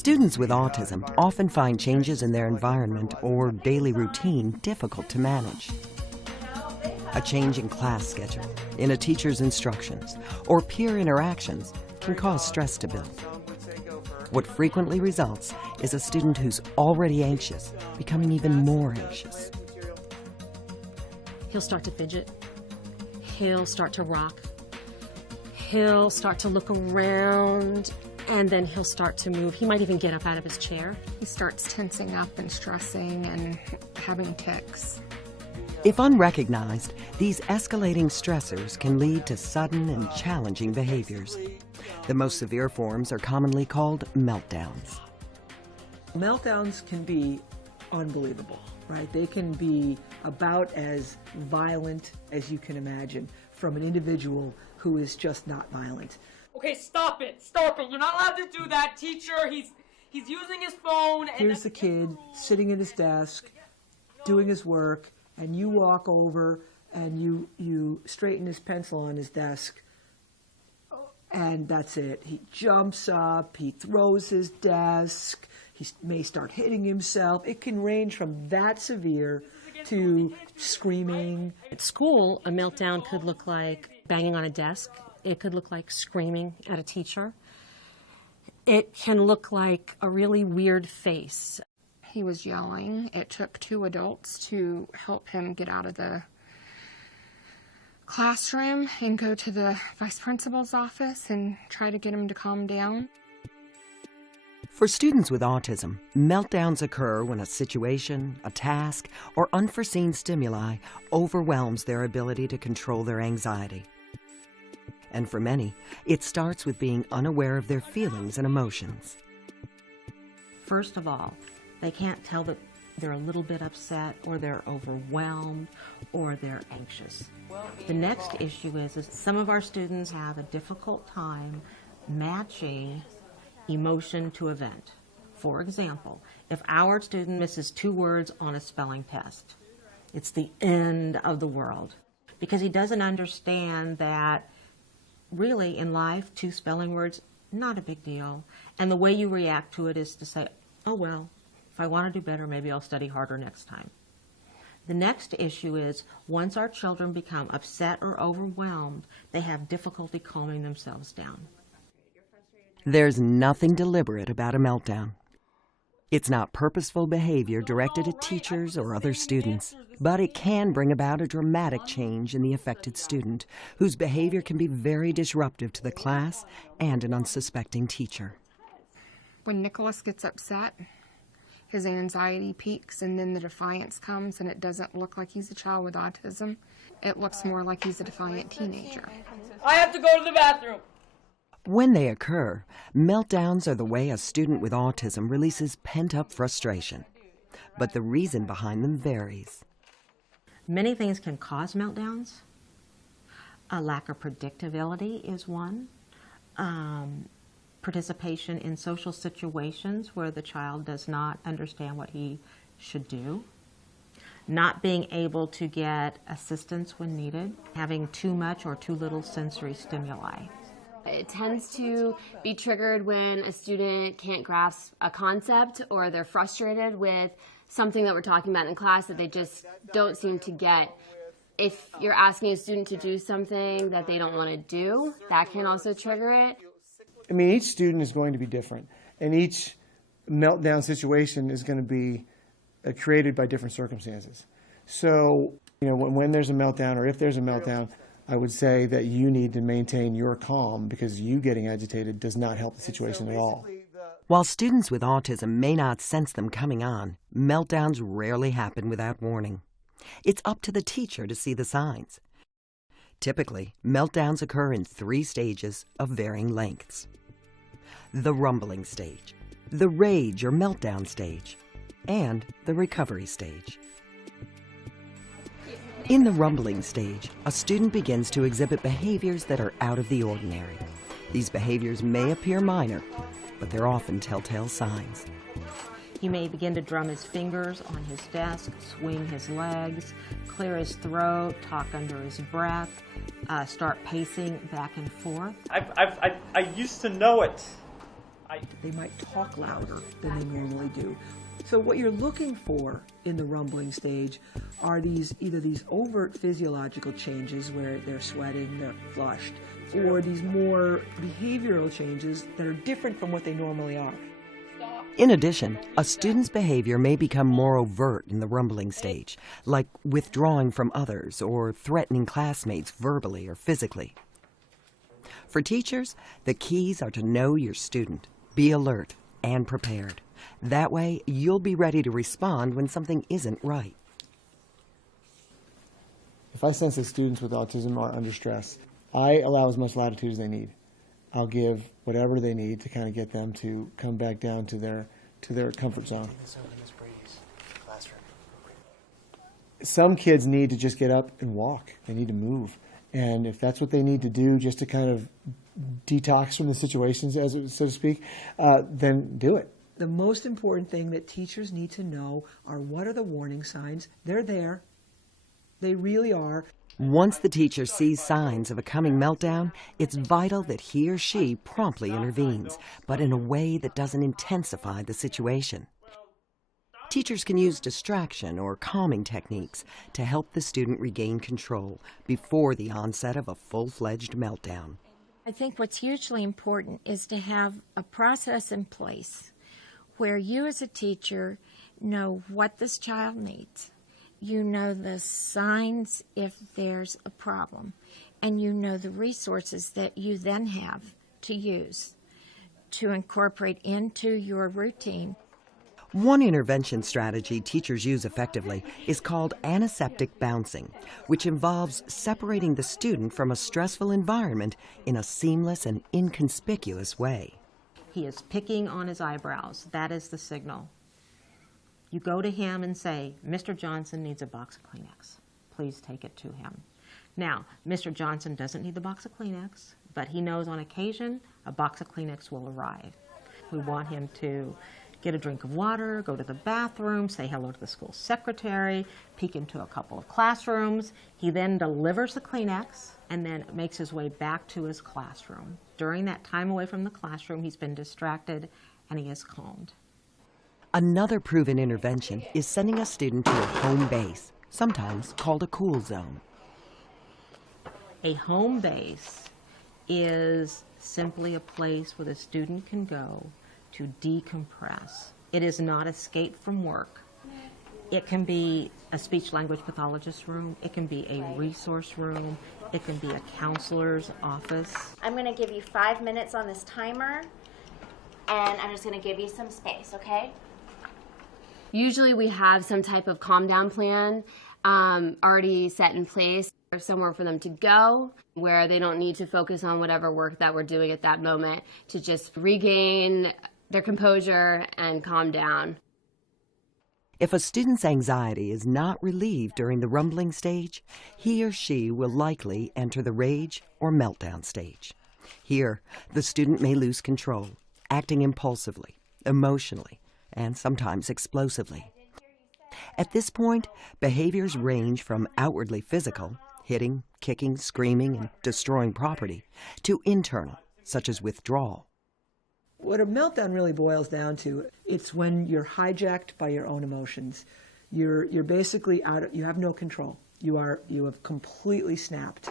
Students with autism often find changes in their environment or daily routine difficult to manage. A change in class schedule, in a teacher's instructions, or peer interactions can cause stress to build. What frequently results is a student who's already anxious becoming even more anxious. He'll start to fidget. He'll start to rock. He'll start to look around, and then he'll start to move. He might even get up out of his chair. He starts tensing up and stressing and having tics. If unrecognized, these escalating stressors can lead to sudden and challenging behaviors. The most severe forms are commonly called meltdowns. Meltdowns can be unbelievable, right? They can be about as violent as you can imagine from an individual who is just not violent. Okay, stop it! Stop it! You're not allowed to do that, teacher! He's using his phone and... Here's the kid sitting at his desk, doing his work, and you walk over and you straighten his pencil on his desk, and that's it. He jumps up, he throws his desk, he may start hitting himself. It can range from that severe to screaming. At school, a meltdown could look like banging on a desk. It could look like screaming at a teacher. It can look like a really weird face. He was yelling. It took 2 adults to help him get out of the classroom and go to the vice principal's office and try to get him to calm down. For students with autism, meltdowns occur when a situation, a task, or unforeseen stimuli overwhelms their ability to control their anxiety. And for many, it starts with being unaware of their feelings and emotions. First of all, they can't tell that they're a little bit upset or they're overwhelmed or they're anxious. The next issue is some of our students have a difficult time matching emotion to event. For example, if our student misses 2 words on a spelling test, it's the end of the world because he doesn't understand that really in life 2 spelling words, not a big deal. And the way you react to it is to say, oh well, if I want to do better, maybe I'll study harder next time. The next issue is once our children become upset or overwhelmed, they have difficulty calming themselves down. There's nothing deliberate about a meltdown. It's not purposeful behavior directed at teachers or other students, but it can bring about a dramatic change in the affected student, whose behavior can be very disruptive to the class and an unsuspecting teacher. When Nicholas gets upset, his anxiety peaks and then the defiance comes, and it doesn't look like he's a child with autism. It looks more like he's a defiant teenager. I have to go to the bathroom! When they occur, meltdowns are the way a student with autism releases pent-up frustration. But the reason behind them varies. Many things can cause meltdowns. A lack of predictability is one. Participation in social situations where the child does not understand what he should do. Not being able to get assistance when needed. Having too much or too little sensory stimuli. It tends to be triggered when a student can't grasp a concept or they're frustrated with something that we're talking about in class that they just don't seem to get. If you're asking a student to do something that they don't want to do, that can also trigger it. I mean, each student is going to be different, and each meltdown situation is going to be created by different circumstances. So, when there's a meltdown or if there's a meltdown, I would say that you need to maintain your calm because you getting agitated does not help the situation at all. While students with autism may not sense them coming on, meltdowns rarely happen without warning. It's up to the teacher to see the signs. Typically, meltdowns occur in 3 stages of varying lengths. The rumbling stage, the rage or meltdown stage, and the recovery stage. In the rumbling stage, a student begins to exhibit behaviors that are out of the ordinary. These behaviors may appear minor, but they're often telltale signs. He may begin to drum his fingers on his desk, swing his legs, clear his throat, talk under his breath, start pacing back and forth. I used to know it. They might talk louder than they normally do. So what you're looking for in the rumbling stage are either these overt physiological changes where they're sweating, they're flushed, or these more behavioral changes that are different from what they normally are. In addition, a student's behavior may become more overt in the rumbling stage, like withdrawing from others or threatening classmates verbally or physically. For teachers, the keys are to know your student, be alert, and prepared. That way, you'll be ready to respond when something isn't right. If I sense that students with autism are under stress, I allow as much latitude as they need. I'll give whatever they need to kind of get them to come back down to their comfort zone. Some kids need to just get up and walk. They need to move. And if that's what they need to do just to kind of detox from the situations, so to speak, then do it. The most important thing that teachers need to know are what are the warning signs. They're there. They really are. Once the teacher sees signs of a coming meltdown, it's vital that he or she promptly intervenes, but in a way that doesn't intensify the situation. Teachers can use distraction or calming techniques to help the student regain control before the onset of a full-fledged meltdown. I think what's hugely important is to have a process in place where you as a teacher know what this child needs. You know the signs if there's a problem, and you know the resources that you then have to use to incorporate into your routine. One intervention strategy teachers use effectively is called Antiseptic Bouncing, which involves separating the student from a stressful environment in a seamless and inconspicuous way. He is picking on his eyebrows. That is the signal. You go to him and say, Mr. Johnson needs a box of Kleenex. Please take it to him. Now, Mr. Johnson doesn't need the box of Kleenex, but he knows on occasion a box of Kleenex will arrive. We want him to get a drink of water, go to the bathroom, say hello to the school secretary, peek into a couple of classrooms. He then delivers the Kleenex and then makes his way back to his classroom. During that time away from the classroom, he's been distracted and he is calmed. Another proven intervention is sending a student to a home base, sometimes called a cool zone. A home base is simply a place where the student can go to decompress. It is not escape from work. It can be a speech-language pathologist room. It can be a resource room. It can be a counselor's office. I'm going to give you 5 minutes on this timer, and I'm just going to give you some space, okay? Usually we have some type of calm down plan already set in place, or somewhere for them to go where they don't need to focus on whatever work that we're doing at that moment to just regain their composure and calm down. If a student's anxiety is not relieved during the rumbling stage, he or she will likely enter the rage or meltdown stage. Here, the student may lose control, acting impulsively, emotionally, and sometimes explosively. At this point, behaviors range from outwardly physical, hitting, kicking, screaming, and destroying property, to internal, such as withdrawal. What a meltdown really boils down to, it's when you're hijacked by your own emotions. You're basically you have no control. You have completely snapped.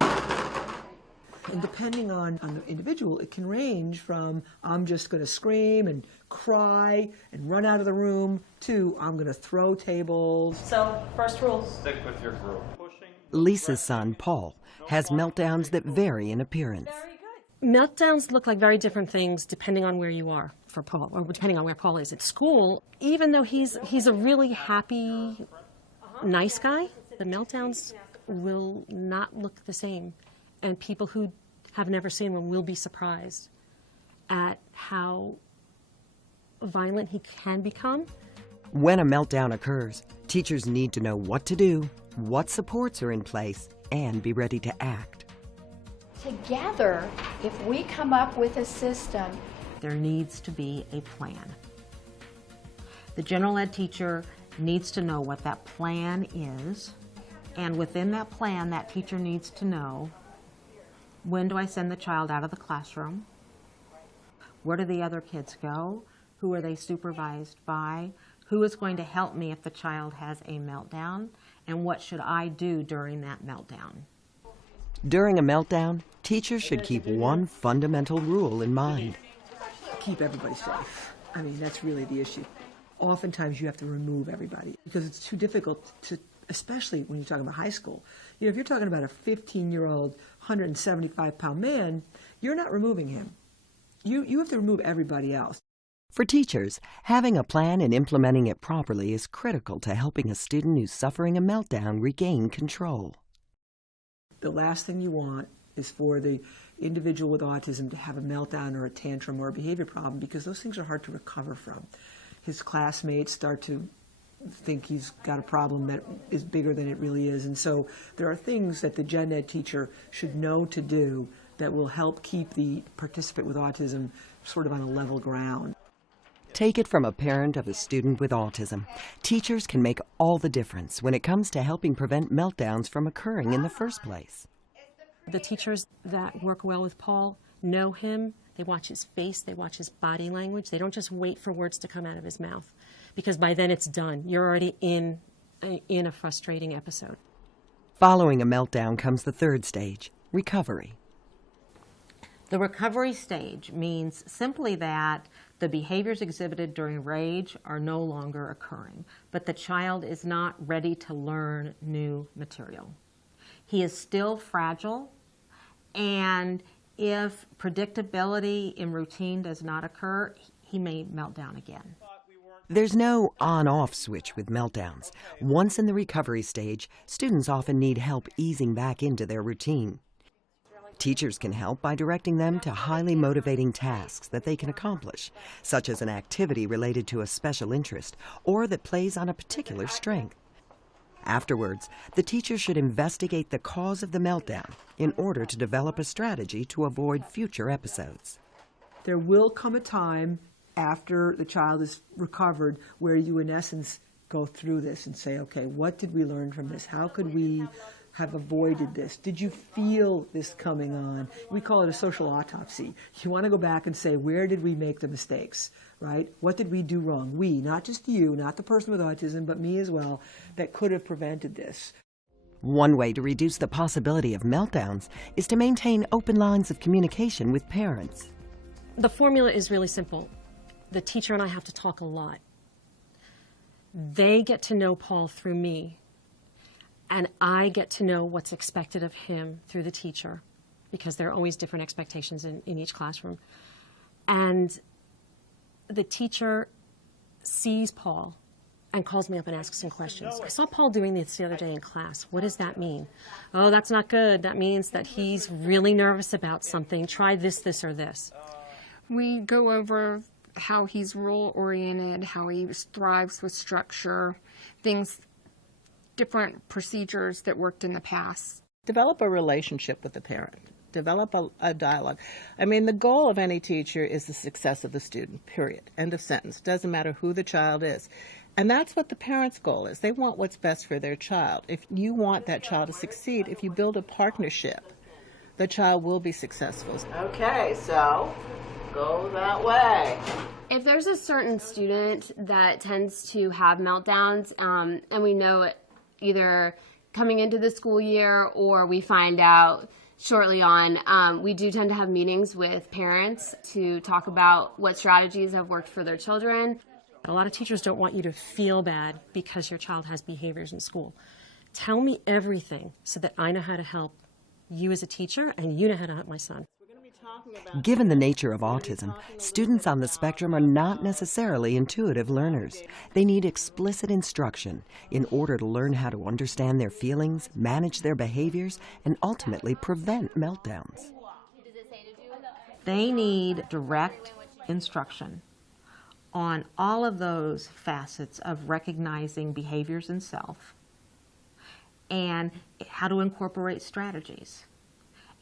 And depending on the individual, it can range from I'm just going to scream and cry and run out of the room to I'm going to throw tables. So, first rule. Stick with your group. Lisa's son, Paul, has meltdowns that vary in appearance. Meltdowns look like very different things depending on where you are for Paul, or depending on where Paul is at school. Even though he's a really happy, nice guy, the meltdowns will not look the same. And people who have never seen one will be surprised at how violent he can become. When a meltdown occurs, teachers need to know what to do, what supports are in place, and be ready to act. Together, if we come up with a system, there needs to be a plan. The general ed teacher needs to know what that plan is, and within that plan, that teacher needs to know, when do I send the child out of the classroom? Where do the other kids go? Who are they supervised by? Who is going to help me if the child has a meltdown? And what should I do during that meltdown? During a meltdown, teachers should keep one fundamental rule in mind. Keep everybody safe. I mean, that's really the issue. Oftentimes you have to remove everybody because it's too difficult to, especially when you're talking about high school. You know, if you're talking about a 15-year-old, 175-pound man, you're not removing him. You have to remove everybody else. For teachers, having a plan and implementing it properly is critical to helping a student who's suffering a meltdown regain control. The last thing you want is for the individual with autism to have a meltdown or a tantrum or a behavior problem, because those things are hard to recover from. His classmates start to think he's got a problem that is bigger than it really is. And so there are things that the gen ed teacher should know to do that will help keep the participant with autism sort of on a level ground. Take it from a parent of a student with autism. Teachers can make all the difference when it comes to helping prevent meltdowns from occurring in the first place. The teachers that work well with Paul know him. They watch his face. They watch his body language. They don't just wait for words to come out of his mouth, because by then it's done. You're already in a frustrating episode. Following a meltdown comes the third stage, recovery. The recovery stage means simply that the behaviors exhibited during rage are no longer occurring, but the child is not ready to learn new material. He is still fragile, and if predictability in routine does not occur, he may melt down again. There's no on-off switch with meltdowns. Once in the recovery stage, students often need help easing back into their routine. Teachers can help by directing them to highly motivating tasks that they can accomplish, such as an activity related to a special interest or that plays on a particular strength. Afterwards, the teacher should investigate the cause of the meltdown in order to develop a strategy to avoid future episodes. There will come a time after the child is recovered where you, in essence, go through this and say, okay, what did we learn from this? How could we have avoided this? Did you feel this coming on? We call it a social autopsy. You want to go back and say, where did we make the mistakes, right? What did we do wrong? We, not just you, not the person with autism, but me as well, that could have prevented this. One way to reduce the possibility of meltdowns is to maintain open lines of communication with parents. The formula is really simple. The teacher and I have to talk a lot. They get to know Paul through me, and I get to know what's expected of him through the teacher, because there are always different expectations in each classroom. And the teacher sees Paul and calls me up and asks some questions. I saw Paul doing this the other day in class. What does that mean? Oh, that's not good. That means that he's really nervous about something. Try this, this, or this. We go over how he's rule-oriented, how he thrives with structure, things, different procedures that worked in the past. Develop a relationship with the parent. Develop a dialogue. I mean, the goal of any teacher is the success of the student, period. End of sentence. Doesn't matter who the child is. And that's what the parent's goal is. They want what's best for their child. If you want that child to succeed, if you build a partnership, the child will be successful. Okay, so go that way. If there's a certain student that tends to have meltdowns, and we know it either coming into the school year or we find out shortly on, we do tend to have meetings with parents to talk about what strategies have worked for their children. A lot of teachers don't want you to feel bad because your child has behaviors in school. Tell me everything so that I know how to help you as a teacher and you know how to help my son. Given the nature of autism, students on the spectrum are not necessarily intuitive learners. They need explicit instruction in order to learn how to understand their feelings, manage their behaviors, and ultimately prevent meltdowns. They need direct instruction on all of those facets of recognizing behaviors in self and how to incorporate strategies.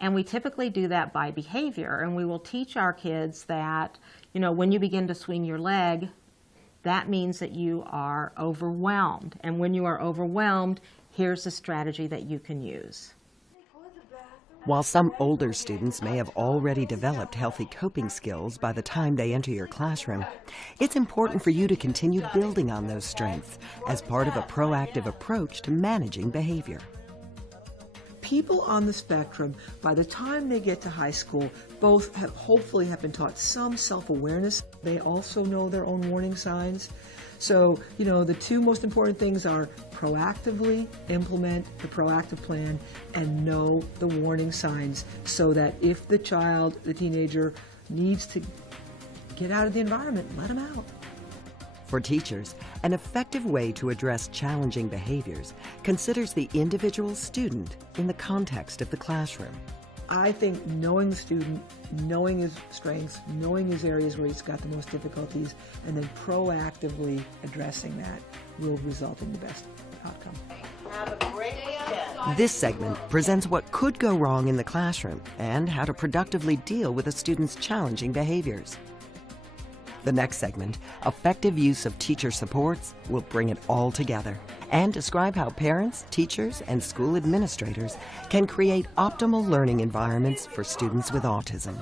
And we typically do that by behavior, and we will teach our kids that, you know, when you begin to swing your leg, that means that you are overwhelmed. And when you are overwhelmed, here's a strategy that you can use. While some older students may have already developed healthy coping skills by the time they enter your classroom, it's important for you to continue building on those strengths as part of a proactive approach to managing behavior. People on the spectrum, by the time they get to high school, both hopefully have been taught some self-awareness. They also know their own warning signs. So, the two most important things are proactively implement the proactive plan and know the warning signs so that if the child, the teenager, needs to get out of the environment, let them out. For teachers, an effective way to address challenging behaviors considers the individual student in the context of the classroom. I think knowing the student, knowing his strengths, knowing his areas where he's got the most difficulties, and then proactively addressing that will result in the best outcome. Have a great weekend. This segment presents what could go wrong in the classroom and how to productively deal with a student's challenging behaviors. The next segment, effective use of teacher supports, will bring it all together and describe how parents, teachers, and school administrators can create optimal learning environments for students with autism.